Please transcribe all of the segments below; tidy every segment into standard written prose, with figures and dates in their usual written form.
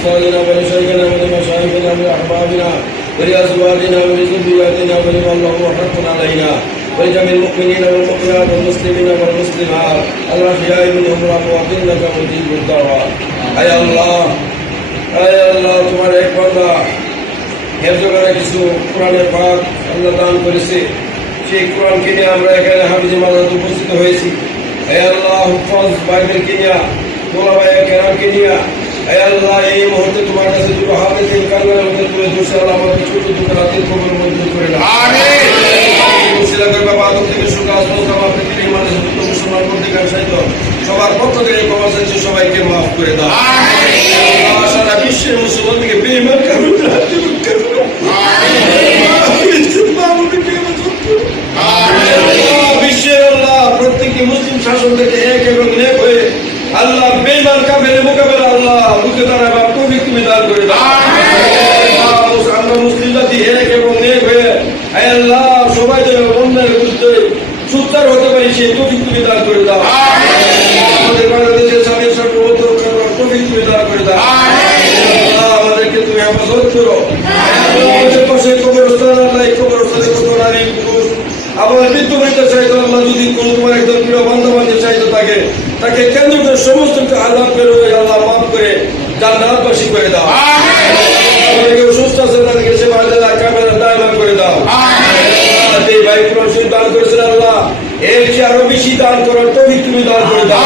ولأستاذنا ولشيخنا ولمشايخنا ولأحبابنا ولأزواجنا ولذرياتنا ولمن له حق علينا ولجميع المؤمنين والمؤمنات والمسلمين والمسلمات الأحياء منهم والأموات إنك مجيب الدعوات أي الله তোমার এক বান্দা হেফজগানে কিছু কোরআনের পাক আল্লাহ দান করেছে, সেই কোরআনকে নিয়ে আমরা এখানে হাফিজে মাদ্রাসায় উপস্থিত হয়েছি। হে আল্লাহ, হুফাজ বাইবেলকে নিয়ে, মোলামায়ে কেরামকে নিয়ে, হে আল্লাহ, এই মুহূর্তে তোমার কাছে দুটো হাতে তিন কাঙ্গালের মধ্যে তুলে ধরছে। আল্লাহ আমাদের ছোট দুটো রাতের কবর মঞ্জুর করে দাও। থেকে মুসলমান সবার পক্ষ থেকে ক্ষমা চাইছে, সবাইকে মাফ করে দাও। সারা বিশ্বের মুসলমানকে বেঈমান বিশ্বের আল্লাহ প্রত্যেকটি মুসলিম শাসন থেকে এক এবং নেক হয়ে আল্লাহ বেঈমান কাফেরের মোকাবেলা আল্লাহ রুখে দাঁড়াবার তৌফিক তুমি দান করে দাও। আমরা মুসলিম জাতি এক এবং নেক হয়ে আল্লাহ সবাই যেন অন্যায়ের বিরুদ্ধে সোচ্চার হতে পারি সেই তৌফিক তুমি দান করে দাও। আমাদের বাংলাদেশের স্বাধীন সার্বভৌমত্ব রক্ষা করার তৌফিক তুমি দান করে দাও। আমাদেরকে তুমি হেফাজত করো। আমাদের পাশে কবরস্থান আল্লাহ, কবরস্থানে কত নারী পুরুষ আবার মৃত্যু হইতে চাইতো আল্লাহ, যদি কোন তোমার একজন প্রিয় বান্ধব বান্ধব চাইতো তাকে কেন্দ্র করে সমস্ত আল্লাহ করে আল্লাহ মাফ করে জান্নাতবাসী করে দাও। আমাদেরকে সুস্থ আছে তাদেরকে সেবা কামেরা দায়মান করে দাও। এই ভাই প্রশিদ দান করেছেন আল্লাহ, এর চেয়ে আরো বেশি দান করার তৌফিক তুমি দান করে দাও।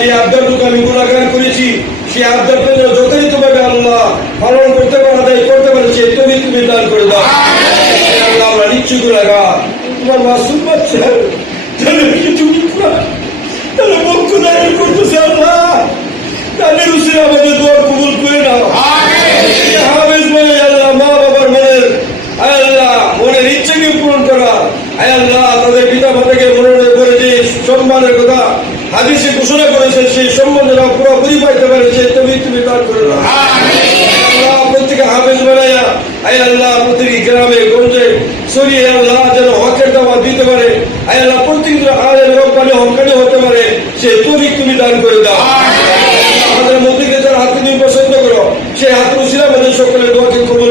যে আবদারটুকু আমি গুনাহগার করেছি সেই আবদার পেলে যথাযথভাবে আল্লাহ পালন করতে পারে, আদায় করতে পারে সেই তৌফিক তুমি দান করে দাও। আল্লাহ আমরা নিশ্চয় গুনাহগার, তোমার মাসুম বাচ্চা তুমি পক্ষ দায়ের করতেছে আল্লাহ, তাদের উচিত আমাদের দোয়া কবুল করে নাও। হাফেজ মানে আল্লাহ মা বাবার মনের ইচ্ছাকে পূরণ করা, আল্লাহ তাদের পিতা মাতাকে মনে করে যে সম্মানের কথা হাদিসে ঘোষণা করেছে সেই সম্মানের পুরোপুরি পাইতে পারে সেই তুমি দান করে দাও। আল্লাহ প্রত্যেকে হাফেজ বানাইয়া আল্লাহ প্রত্যেক গ্রামে গঞ্জে সরিয়ে আল্লাহ যেন হকের দাওয়াত দিতে পারে, আল্লাহ প্রত্যেক আলেম রব্বানি হকানি হতে পারে সেই তুমি দান করে দাও। আমাদের মধ্যে যারা হাতে তুমি পছন্দ করো সেই হাত উসিলা আমাদের সকলের দোয়াকে কবুল